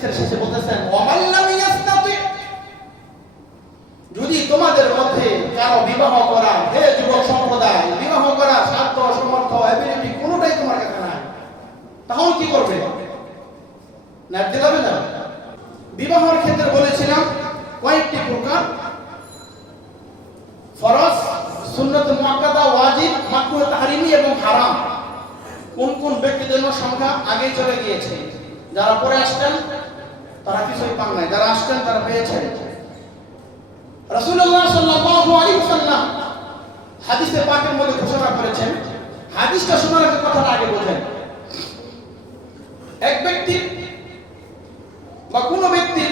হাদিসের শেষে বলতেছেন ওয়ামাল্লাম ইয়াস্তাতি, যদি তোমাদের মধ্যে কারো বিবাহ করা, হে যুবক সম্প্রদায়, বিবাহ করা সাধ্য সমর্থ এবিলিটি কোনোটাই তোমার কাছে নাই, তাহলে কি করবে? না দিলাবে না। বিবাহের ক্ষেত্রে বলেছিলাম কয়েকটি প্রকার, ফরজ, সুন্নাত মুআক্কাদা, ওয়াজিব, মাকরুহ তাহরিমি এবং হারাম। কোন কোন ব্যক্তির জন্য সংখ্যা আগে চলে গিয়েছে, যারা পরে আসতেন তারা কিছুই পান নাই, যারা আসতেন তারা পেয়েছেন। রাসূলুল্লাহ সাল্লাল্লাহু আলাইহি ওয়াসাল্লাম হাদিসে পাকের মধ্যে ঘোষণা করেছেন, হাদিসটা শোনার আগে কথাটা আগে বোঝেন। এক ব্যক্তি বা কোনো ব্যক্তির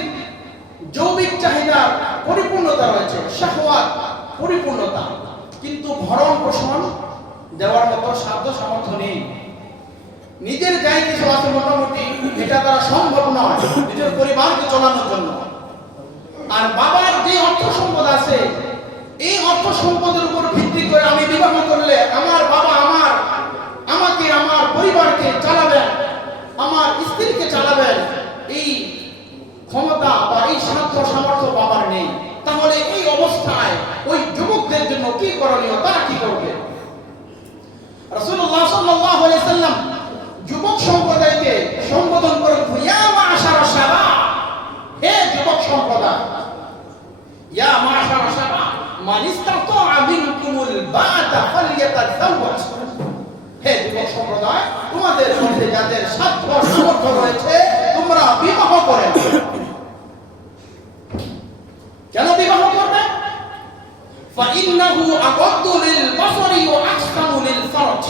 যৌবিক চাহিদা পরিপূর্ণতা রয়েছে, শাহওয়াত পরিপূর্ণতা, কিন্তু ভরণ পোষণ দেওয়ার মতো সাধ্য সামর্থ্য নেই, নিজের গায়ে কিছু আছে মোটামুটি, এটা তারা সম্ভব নয় নিজের পরিবারকে চালানোর জন্য। আর বাবার যে অর্থ সম্পদ আছে, এই অর্থ সম্পদের উপর ভিত্তি করে আমি বিবাহ করলে আমার বাবা আমাকে আমার পরিবারকে চালাবেন, আমার স্ত্রীকে চালাবেন, এই ক্ষমতা বা এই সাধ্য সামর্থ্য বাবার নেই। তাহলে এই অবস্থায় ওই যুবকদের জন্য কি করণীয়, তারা কি করবে? রাসূলুল্লাহ সাল্লাল্লাহু আলাইহি ওয়াসাল্লাম যুবক সম্প্রদায়কে সম্বোধন করেন, ইয়া মা'শারা শাবাব, হে যুবক সম্প্রদায়, ইয়া মা'শারা শাবাব মান ইসতাতা'a মিনকুমুল বা'তা ফালইয়াতাযাওয়াজ, হে যুবক সম্প্রদায়, তোমাদের মধ্যে যাদের সাধ্য সামর্থ্য রয়েছে তোমরা বিবাহ করো। কেন বিবাহ করবে? ফাইন্নাহু আগাদ্দু লিল বাসারি ওয়া আহসানু লিল ফারজ,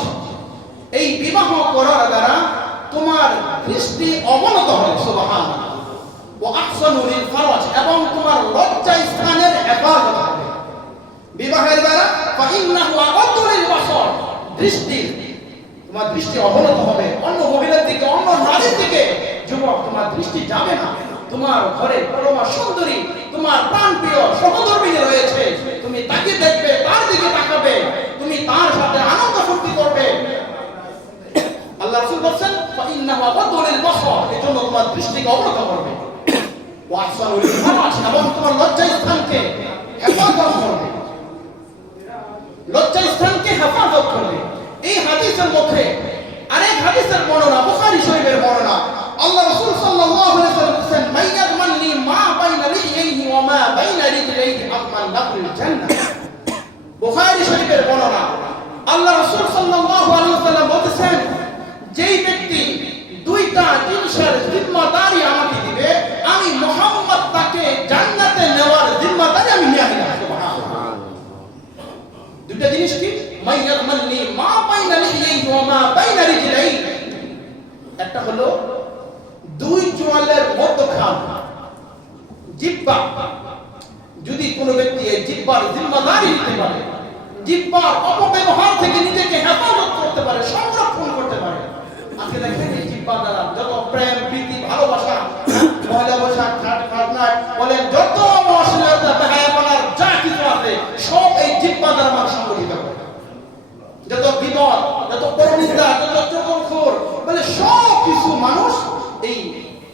এই বিবাহ করার দ্বারা তোমার দৃষ্টি অবনত হবে, সুবহানাল্লাহ, ওয়া আহসানু লিল ফারজ, এবং তোমার লজ্জা স্থানের হেফাজত হবে বিবাহের দ্বারা। ফাইন্নাহু আগাদ্দু লিল বাসার, দৃষ্টি, তোমার দৃষ্টি অবনত হবে অন্য মহিলার দিকে, অন্য নারীর দিকে। যুবক, তোমার দৃষ্টি যাবে না, তোমার ঘরে পরমা সুন্দরী, তোমার প্রাণপ্রিয় সহধর্মিণী রয়েছে, তুমি তাকে দেখবে, তার দিকে তাকাবে, তুমি তার সাথে আনন্দ ফুর্তি করবে। আল্লাহ রাসূল বলেন ফাইন্নাহু আগাদ্দু লিল বাসার, এজন্য তোমার দৃষ্টিকে অবনত করবে। ওয়া আহসানু লিল ফারজ, এবং তোমার লজ্জা স্থানকে হেফাজত করবে, লজ্জা স্থানকে হেফাজত করবে। এই হাদিসের মধ্যে আরেক হাদিসের বর্ণনা, বুখারী শরীফের বর্ণনা, আল্লাহ রাসূল সাল্লাল্লাহু আলাইহি ওয়াসাল্লাম বলেন, মাইয়াদমান লি মা বাইনা লিহিহি ওয়া মা বাইনা রিজলাইহি আমান লাহুল জান্নাহ। বুখারী শরীফের বর্ণনা, আল্লাহ রাসূল সাল্লাল্লাহু আলাইহি ওয়াসাল্লাম বলেছেন, যেই ব্যক্তি দুইটা জিনিসের জিম্মাদারি আমাকে দিবে, আমি মুহাম্মদ তাকে জান্নাতে নেওয়ার জিম্মাদারি আমি নিয়ে নিলাম। সুবহানাল্লাহ। দুইটা জিনিস কি? মাইয়াদমান লি মা বাইনা লিহিহি ওয়া মা বাইনা রিজলাইহি, একটা হলো দুই চোয়ালের মধ্যখান, জিহ্বা, যদি কোনো ব্যক্তি এই জিহ্বার জিম্মাদারি নিতে পারে, জিহ্বার অপব্যবহার থেকে নিজেকে হেফাজত করতে পারে, সংরক্ষণ করতে পারে। আজকে দেখেন এই জিহ্বা দ্বারা যত প্রেম, প্রীতি, ভালোবাসা, মহিলা বসা, খাটনাট বলেন, যত অশ্লীলতা, বেহায়াপনার যা কিছু আছে সব এই জিহ্বা দ্বারা মানুষ সংগঠিত করে। যত বিপদ, যত পরনিন্দা, যত চগলখোর, বলে সব কিছু মানুষ এই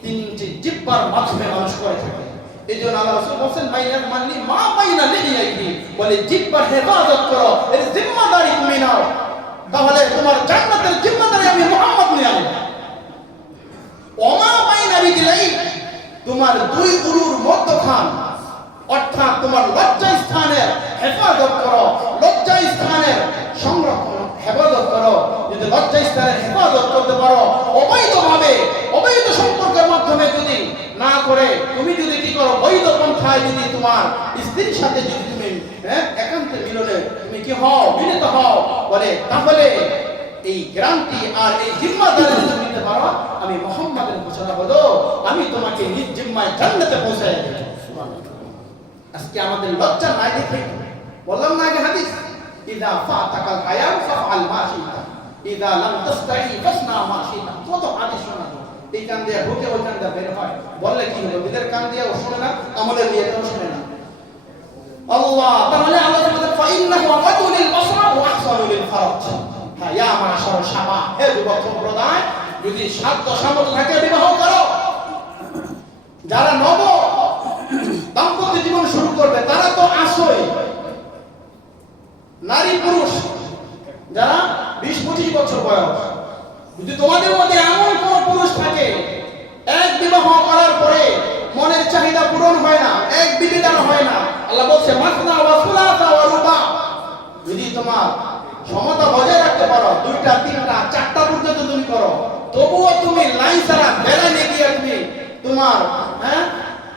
তিনটি জিহ্বার মাধ্যমে মানুষ করে থাকে। এই জন্য আল্লাহ রাসূল বলেন, মাইয়াদমান লি মা বাইনা লিহিহি, বলে জিহ্বার হেফাজত করো, এর জিম্মাদারি তুমি নাও, তাহলে তোমার জান্নাতের জিম্মাদারি আমি মুহাম্মদ নিয়ে আনব। ওয়া মা বাইনা রিজলাইহি, তোমার দুই উরুর মধ্যখান, অর্থাৎ তোমার লজ্জা স্থানের হেফাজত করো, লজ্জা স্থানের সংরক্ষণ হেফাজত করো। যদি লজ্জা স্থানের হেফাজত করতে পারো, অবৈধভাবে অবৈধ সম্পর্কের মাধ্যমে যদি না করে, তুমি যদি কি করো, বৈধ পন্থায় যদি তোমার স্ত্রীর সাথে যদি তুমি একান্তে মিলনে তুমি কি হও, মিলিত হও, বলে তাহলে এই গ্যারান্টি আর এই জিম্মাদারি যদি নিতে পারো, আমি মুহাম্মাদের ঘোষণা হলো, আমি তোমাকে নিজ জিম্মায় জান্নাতে পৌঁছায় দেব। আজকে আমাদের লজ্জা নাই দেখে, বললাম না আগে হাদিস, ইযা ফাতাকাল হায়া ফাআল মা শিতা, ইযা লাম তাস্তাহি ফাসনা মা শিতা। কত হাদিস শোনা, এই কান দিয়ে ঢুকে ওই কান দিয়ে বের হয়, বললে কি হলো, বিদের কান দিয়ে ও শুনে না, আমলের দিয়ে তো শুনে না। আল্লাহ তাহলে আল্লাহ বলেন, ফাইন্নাহু আগাদ্দু লিল বাসার ওয়া আহসানু লিল ফারজ। হ্যাঁ, ইয়া মা'শারা শাবাব, হে যুবক সম্প্রদায়, যদি সাধ্য সামর্থ্য থাকে বিবাহ করো। যারা নব দাম্পত্য জীবন শুরু করবে তারা তো আসই নারী পুরুষ যারা 20-25 বছর বয়স। যদি তোমাদের মধ্যে এমন কোন পুরুষ থাকে এক বিবাহ করার পরে মনের চাহিদা পূরণ হয় না, এক বিবিধান হয় না, আল্লাহ বলছে মাসনা ওয়া সুলাসা ওয়া রুবা, যদি তোমার সমতা বজায় রাখতে পারো, 2টা 3টা 4টা পর্যন্ত তুমি করো, তবুও তুমি লাইন ছাড়া বেলা নিয়ে গিয়ে তুমি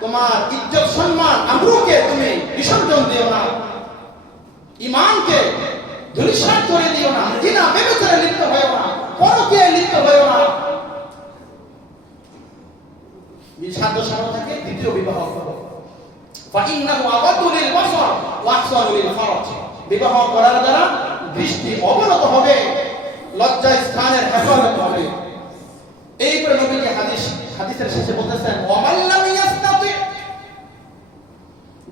তোমার ইজ্জত সম্মান আবরুকে তুমি বিসর্জন দিও না, ঈমানকে ধূলিসাৎ করে দিও না, জিনা ব্যভিচারে লিপ্ত হয়ো না, পরকীয়ায় লিপ্ত হয়ো না। সাধ্য সামর্থ্য থাকে দ্বিতীয় বিবাহ করো। ফাইন্নাহু আগাদু লিল বাসার ওয়া আহসানু লিল ফারাজ, বিবাহ করার দ্বারা দৃষ্টি অবনত হবে, লজ্জা স্থানের হেফাজত হবে। এই করে নবীজি হাদিসের শেষে বলতেছেন ওয়া মান লাম ইয়াস্তাতি,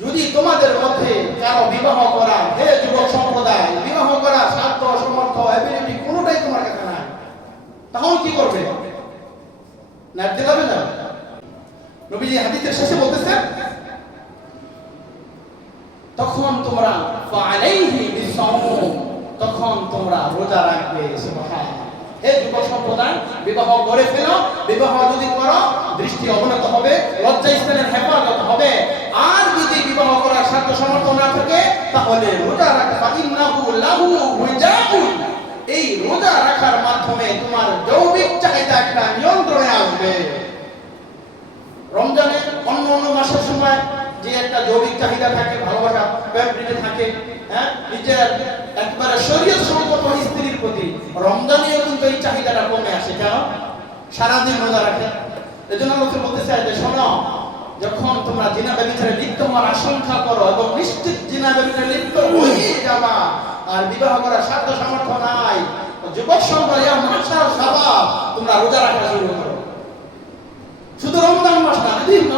যদি তোমাদের মধ্যে কারো বিবাহ করা, হে যুবক সম্প্রদায়, বিবাহ করা সাধ্য সামর্থ্য এবিলিটি কোনোটাই তোমার কাছে নাই, তাহলে কি করবে? নাড়তে যাবে না? নবীজি হাদিসের শেষে বলতেছেন তখন তোমরা ফাআলাইহি বিসাওম, তখন তোমরা রোজা রাখবে। সুবহানাল্লাহ। হে যুবক সম্প্রদায়, বিবাহ করে ফেলো, বিবাহ যদি করো দৃষ্টি অবনত হবে, লজ্জা স্থানের হেফাজত হবে। আর যদি বিবাহ করার সাধ্য সামর্থ্য না থাকে তাহলে রোজা রাখা, ফাইন্নাহু লাহু ওয়াজাউন, এই রোজা রাখার মাধ্যমে তোমার যৌবিক চাহিদা একটা নিয়ন্ত্রণে আসবে। রমজানে অন্য মাসের সময় যে একটা যৌবিক চাহিদা থাকে, ভালোবাসা প্রেমে থাকে, নিজের একবারে শরীয়ত সম্মত স্ত্রীর প্রতি, রমজানেও কিন্তু এই চাহিদাটা কমে আসে। কেন? সারাদিন রোজা রাখে। এজন্য আল্লাহ বলতে চায় যে শোনো, যখন তোমরা জিনা ব্যভিচারে লিপ্ত হওয়ার আশঙ্কা করো এবং নিশ্চিত জিনা ব্যভিচারে লিপ্ত হয়ে যাবা আর বিবাহ করার সাধ্য সামর্থ্য নাই, যুবক সম্প্রদায় মাসার স্বভাব তোমরা রোজা রাখা শুরু করো। শুধু রমজান মাস না, দীর্ঘ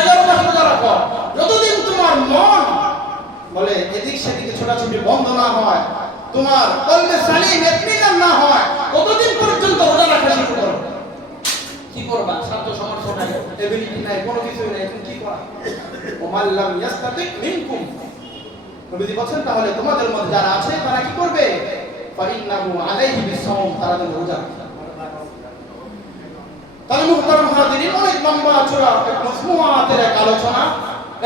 11 মাস রোজা রাখো। যতদিন তোমার মন বলে এদিক সেদিকে ছোটাছুটি বন্ধ না হয়, তোমার কলবে সালিম ইতমিনান না হয়, ততদিন পর্যন্ত রোজা রাখা শুরু করো। কি করবা? সাধ্য সামর্থ্য নাই, এবিলিটি নাই, কোনো কিছুই নাই, তুমি কি করা? ওমান লাম ইয়াস্তাতি মিনকুম, নবীজি বলেন তাহলে তোমাদের মধ্যে যারা আছে তারা কি করবে? ফাইন্নাহু আলাইহি বিসাওম, তারা রোজা রাখবে। তাহলে মুহতারাম হাজিরিন, অনেক লম্বা চূড়া মজমুআতের এক আলোচনা,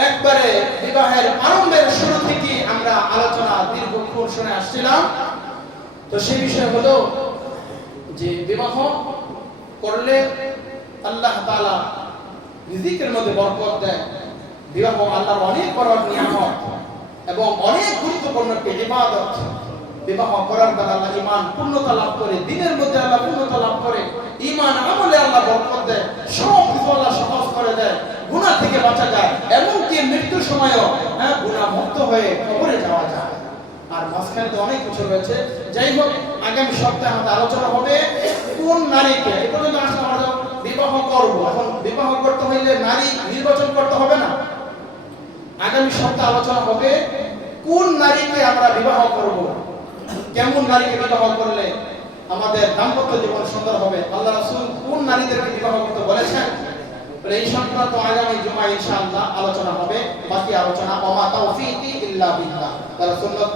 একবারে বিবাহের আরম্ভের শুরু থেকে আমরা আলোচনা দীর্ঘক্ষণ শুনে আসছিলাম। তো সেই বিষয় হলো যে বিবাহ করলে আল্লাহ তাআলা রিজিকের মধ্যে বরকত দেয়। বিবাহ আল্লাহর অনেক বড় নিয়ামত এবং অনেক গুরুত্বপূর্ণ একটি ইবাদত। বিবাহ করার দ্বারা আল্লাহ ঈমান পূর্ণতা লাভ করে, দিনের মধ্যে আল্লাহ পূর্ণতা লাভ করে, ঈমান আমলে আল্লাহ বরকত দেয়, সব কিছু আল্লাহ সহজ করে দেয়, গুনাহ থেকে বাঁচা যায়, এমনকি মৃত্যুর সময়ও গুনাহ মুক্ত হয়ে কবরে যাওয়া যায়। আর মাঝখানে তো অনেক কিছু রয়েছে। যাই হোক, আগামী সপ্তাহে আমাদের আলোচনা হবে কোন নারীকে, এই পর্যন্ত আসলে আমরা বিবাহ করব, এখন বিবাহ করতে হইলে নারী নির্বাচন করতে হবে না। আগামী সপ্তাহে আলোচনা হবে কোন নারীকে আমরা বিবাহ করব, কেমন নারীকে বিবাহ করলে আমাদের দাম্পত্য জীবন সুন্দর হবে, আল্লাহ রাসূল কোন নারীদেরকে বিবাহ করতে বলেছেন, এই সংক্রান্ত আগামী জুমায় ইনশাআল্লাহ আলোচনা হবে। বাকি আলোচনা ওয়া মা তাওফীকি ইল্লা বিল্লাহ। তাহলে সুন্নাত